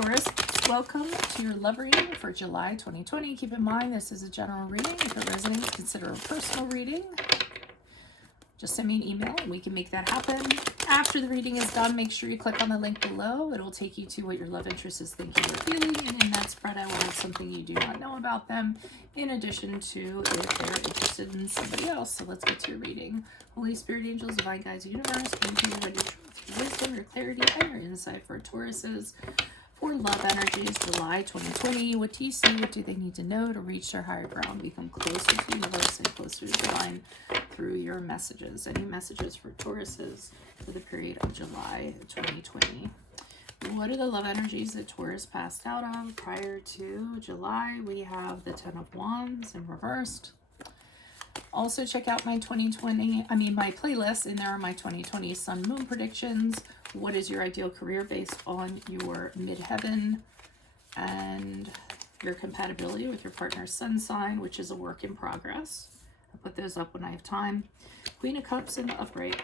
Taurus, welcome to your love reading for July 2020. Keep in mind, this is a general reading. If it resonates, consider a personal reading. Just send me an email and we can make that happen. After the reading is done, make sure you click on the link below. It'll take you to what your love interest is thinking or feeling. And in that spread, I will have something you do not know about them, in addition to if they're interested in somebody else. So let's get to your reading. Holy Spirit, angels, divine guides, universe, thank you for your truth, your wisdom, your clarity, and your insight for Tauruses. For love energies, July 2020. What do you see? What do they need to know to reach their higher ground? Become closer to the universe and closer to divine through your messages. Any messages for Tauruses for the period of July 2020? What are the love energies that Taurus passed out of prior to July? We have the Ten of Wands in reversed. Also check out my my playlist, and there are my 2020 Sun Moon predictions. What is your ideal career based on your midheaven and your compatibility with your partner's sun sign, which is a work in progress. I'll put those up when I have time. Queen of Cups in the upright.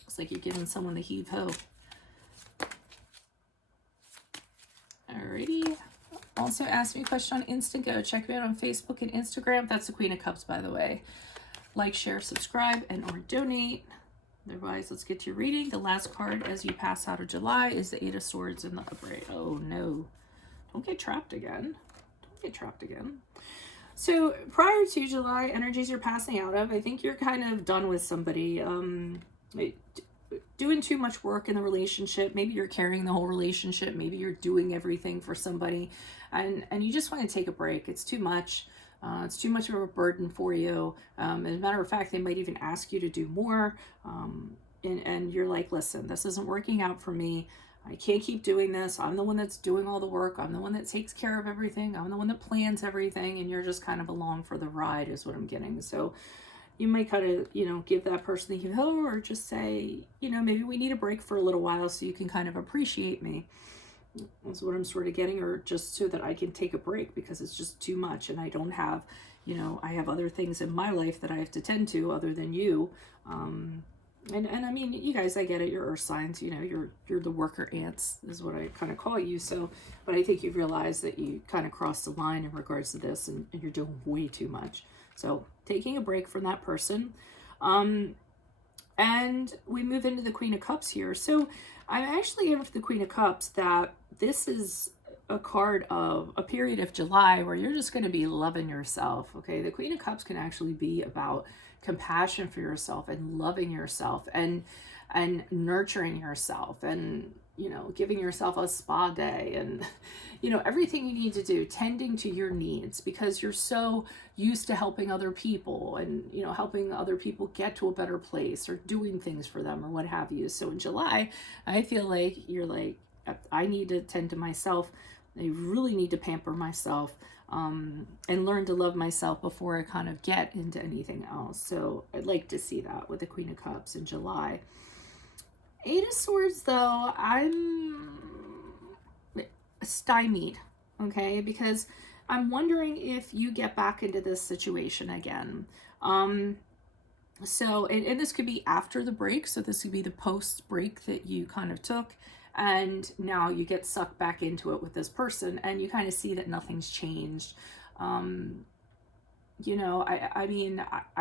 Looks like you're giving someone the heave-ho. Alrighty. Also ask me a question on Instant Go. Check me out on Facebook and Instagram. That's the Queen of Cups, by the way. Like, share, subscribe, and or donate. Otherwise, let's get to your reading. The last card as you pass out of July is the Eight of Swords in the upright. Oh no. Don't get trapped again. Don't get trapped again. So prior to July, energies you're passing out of, I think you're kind of done with somebody. Doing too much work in the relationship. Maybe you're carrying the whole relationship. Maybe you're doing everything for somebody. And you just want to take a break. It's too much. It's too much of a burden for you. As a matter of fact, they might even ask you to do more. And you're like, listen, this isn't working out for me. I can't keep doing this. I'm the one that's doing all the work. I'm the one that takes care of everything. I'm the one that plans everything. And you're just kind of along for the ride is what I'm getting. So you might kind of, give that person the hello, or just say, maybe we need a break for a little while so you can kind of appreciate me. That's what I'm sort of getting, or just so that I can take a break because it's just too much and I don't have, I have other things in my life that I have to tend to other than you. And I mean, you guys, I get it. You're earth signs, you're the worker ants is what I kind of call you. So, but I think you've realized that you kind of crossed the line in regards to this and you're doing way too much. So taking a break from that person. And we move into the Queen of Cups here. So I'm actually getting for the Queen of Cups that this is a card of a period of July where you're just going to be loving yourself. Okay. The Queen of Cups can actually be about compassion for yourself and loving yourself and nurturing yourself and, giving yourself a spa day and, everything you need to do, tending to your needs because you're so used to helping other people and, helping other people get to a better place or doing things for them or what have you. So in July, I feel like you're like, I need to tend to myself. I really need to pamper myself and learn to love myself before I kind of get into anything else. So I'd like to see that with the Queen of Cups in July. Eight of Swords, though, I'm stymied, okay? Because I'm wondering if you get back into this situation again. So, and this could be after the break. So this could be the post break that you kind of took. And now you get sucked back into it with this person and you kind of see that nothing's changed. I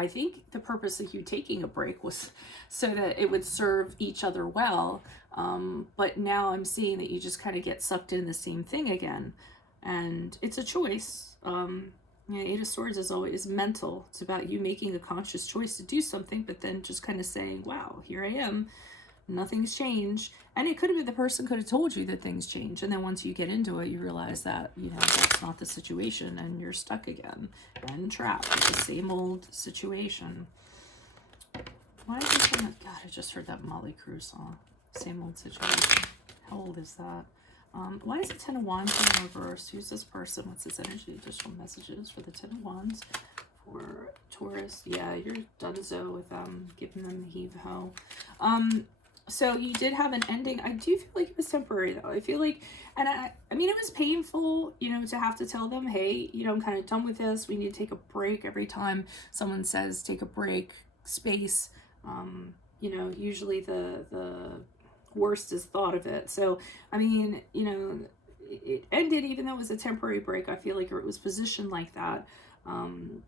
think the purpose of you taking a break was so that it would serve each other well. But now I'm seeing that you just kind of get sucked in the same thing again. And it's a choice. Eight of Swords is always mental. It's about you making a conscious choice to do something, but then just kind of saying, wow, here I am. Nothing's changed. And it could have been the person could have told you that things change. And then once you get into it, you realize that, that's not the situation and you're stuck again and trapped with the same old situation. Why is this in God, I just heard that Molly Crue song. Same old situation. How old is that? Why is the Ten of Wands in reverse? Who's this person? What's his energy? Additional messages for the Ten of Wands for Taurus. Yeah, you're donezo with giving them the heave-ho. So you did have an ending. I do feel like it was temporary though. I feel like, and I mean, it was painful, to have to tell them, hey, I'm kind of done with this. We need to take a break. Every time someone says take a break, space, usually the worst is thought of it. So, I mean, you know, it ended, even though it was a temporary break. I feel like it was positioned like that.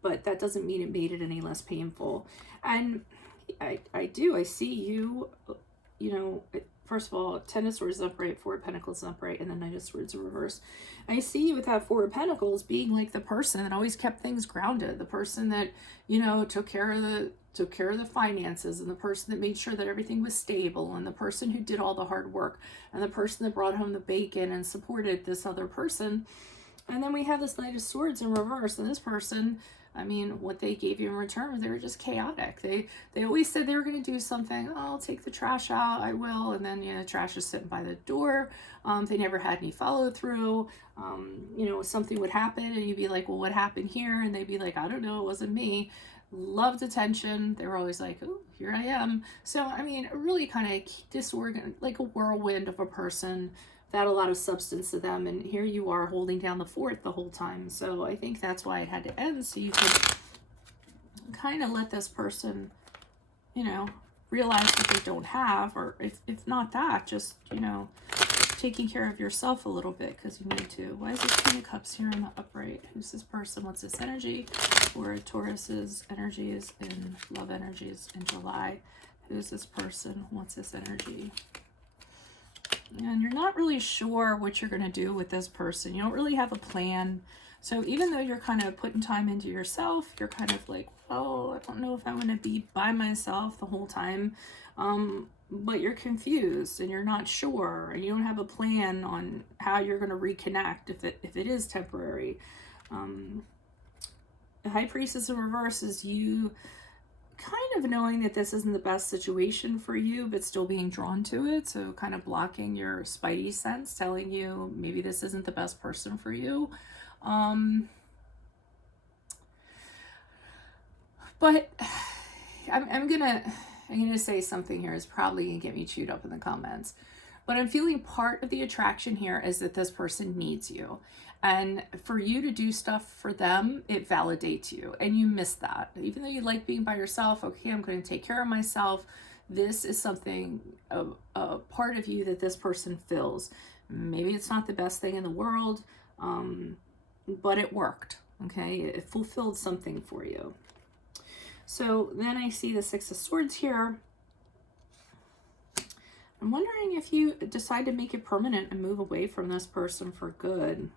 But that doesn't mean it made it any less painful. And I see you, you know, first of all, Ten of Swords is upright, Four of Pentacles is upright, and the Knight of Swords in reverse. I see you with that Four of Pentacles being like the person that always kept things grounded, the person that, you know, took care of the finances, and the person that made sure that everything was stable, and the person who did all the hard work, and the person that brought home the bacon and supported this other person. And then we have this Knight of Swords in reverse, and this person, I mean, what they gave you in return, they were just chaotic. They always said they were going to do something. Oh, I'll take the trash out, I will. And then, you know, the trash is sitting by the door. They never had any follow through. You know, something would happen and you'd be like, well, what happened here? And they'd be like, I don't know, it wasn't me. Loved attention. They were always like, oh, here I am. So, I mean, really kind of disorganized, like a whirlwind of a person, without a lot of substance to them, and here you are holding down the fort the whole time. So I think that's why it had to end, so you could kind of let this person, you know, realize what they don't have, or if not that, just, you know, taking care of yourself a little bit, because you need to. Why is this Queen of Cups here in the upright? Who's this person? What's this energy? Or Taurus's energies in love energies in July. Who's this person? What's this energy? And you're not really sure what you're going to do with this person. You don't really have a plan. So even though you're kind of putting time into yourself, you're kind of like, oh, I don't know if I'm going to be by myself the whole time. But you're confused and you're not sure, and you don't have a plan on how you're going to reconnect if it is temporary. The High Priestess in reverse is you kind of knowing that this isn't the best situation for you, but still being drawn to it. So kind of blocking your spidey sense, telling you maybe this isn't the best person for you. But I'm gonna say something here is probably gonna get me chewed up in the comments. But I'm feeling part of the attraction here is that this person needs you. And for you to do stuff for them, it validates you. And you miss that. Even though you like being by yourself, okay, I'm going to take care of myself. This is something, a part of you that this person fills. Maybe it's not the best thing in the world, but it worked, okay? It fulfilled something for you. So then I see the Six of Swords here. I'm wondering if you decide to make it permanent and move away from this person for good.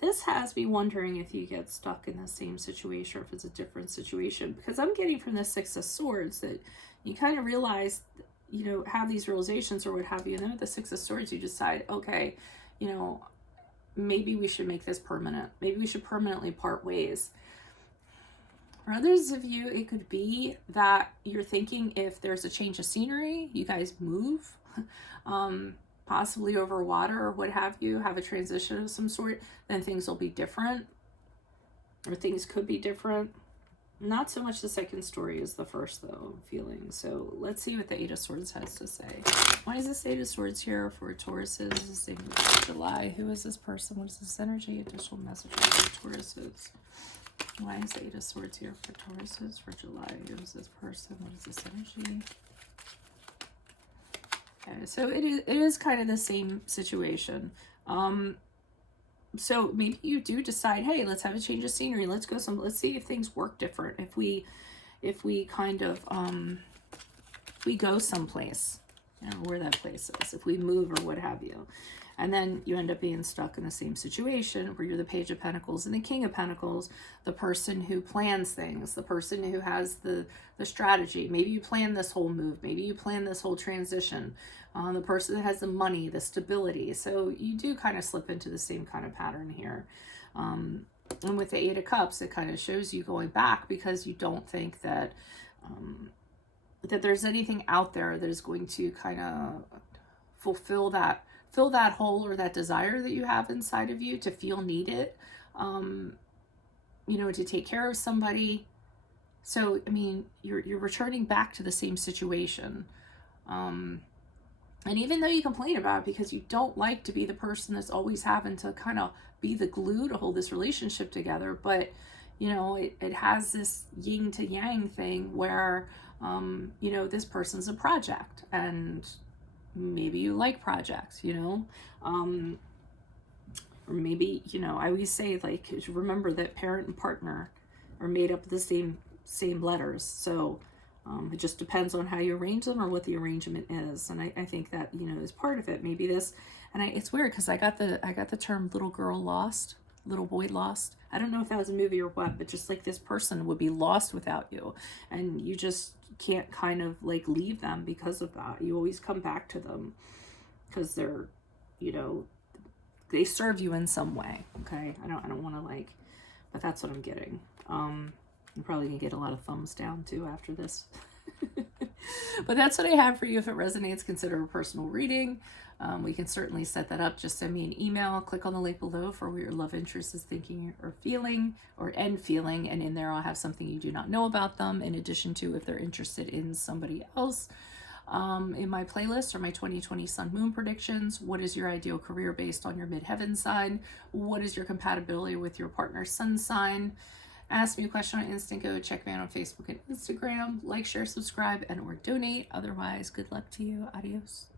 This has me wondering if you get stuck in the same situation or if it's a different situation, because I'm getting from the Six of Swords that you kind of realize, you know, have these realizations or what have you. And then with the Six of Swords, you decide, okay, you know, maybe we should make this permanent. Maybe we should permanently part ways. For others of you, it could be that you're thinking if there's a change of scenery, you guys move. Possibly over water or what have you, have a transition of some sort, then things will be different, or things could be different. Not so much the second story as the first, though, feeling. So let's see what the Eight of Swords has to say. Why is this Eight of Swords here for Tauruses? This is in July. Who is this person? What is this energy? Additional messages for Tauruses. Why is the Eight of Swords here for Tauruses for July? Who is this person? What is this energy? Okay, so it is kind of the same situation. So maybe you do decide, hey, let's have a change of scenery. Let's see if things work different. If we kind of we go someplace, you know, where that place is. If we move or what have you. And then you end up being stuck in the same situation where you're the Page of Pentacles and the King of Pentacles, the person who plans things, the person who has the strategy. Maybe you plan this whole move. Maybe you plan this whole transition. The person that has the money, the stability. So you do kind of slip into the same kind of pattern here. And with the Eight of Cups, it kind of shows you going back because you don't think that that there's anything out there that is going to kind of fill that hole or that desire that you have inside of you to feel needed, you know, to take care of somebody. So, I mean, you're returning back to the same situation. And even though you complain about it because you don't like to be the person that's always having to kind of be the glue to hold this relationship together, but, you know, it has this yin to yang thing where you know, this person's a project, and maybe you like projects, you know, or maybe, you know, I always say, like, remember that parent and partner are made up of the same letters. So it just depends on how you arrange them or what the arrangement is. And I think that, you know, is part of it. Maybe this, and it's weird because I got the term little girl lost, little boy lost. I don't know if that was a movie or what, but just like this person would be lost without you, and you just can't kind of like leave them because of that. You always come back to them because they're, you know, they serve you in some way. Okay, I don't want to like, but that's what I'm getting. I'm probably gonna get a lot of thumbs down too after this. But that's what I have for you. If it resonates, consider a personal reading. We can certainly set that up. Just send me an email. Click on the link below for what your love interest is thinking or feeling, or end feeling. And in there, I'll have something you do not know about them, in addition to if they're interested in somebody else. In my playlist are my 2020 Sun Moon predictions. What is your ideal career based on your midheaven sign? What is your compatibility with your partner's sun sign? Ask me a question on Instant. Go check me out on Facebook and Instagram. Like, share, subscribe, and or donate. Otherwise, good luck to you. Adios.